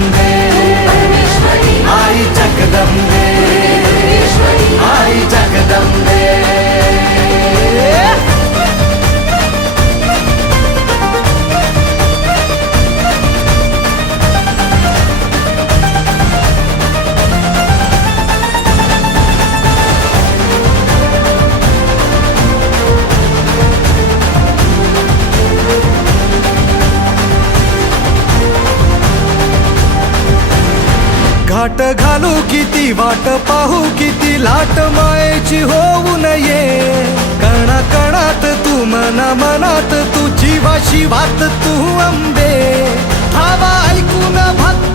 जगदंबे, आई जगदंबे, आई जगदंबे। घाट घालू किती वाट पाहू किती लाट मायेची होऊ नये कणा कणात तू मना मनात तू जीवा शिवात तू अंबे ठावा ऐकून भक्त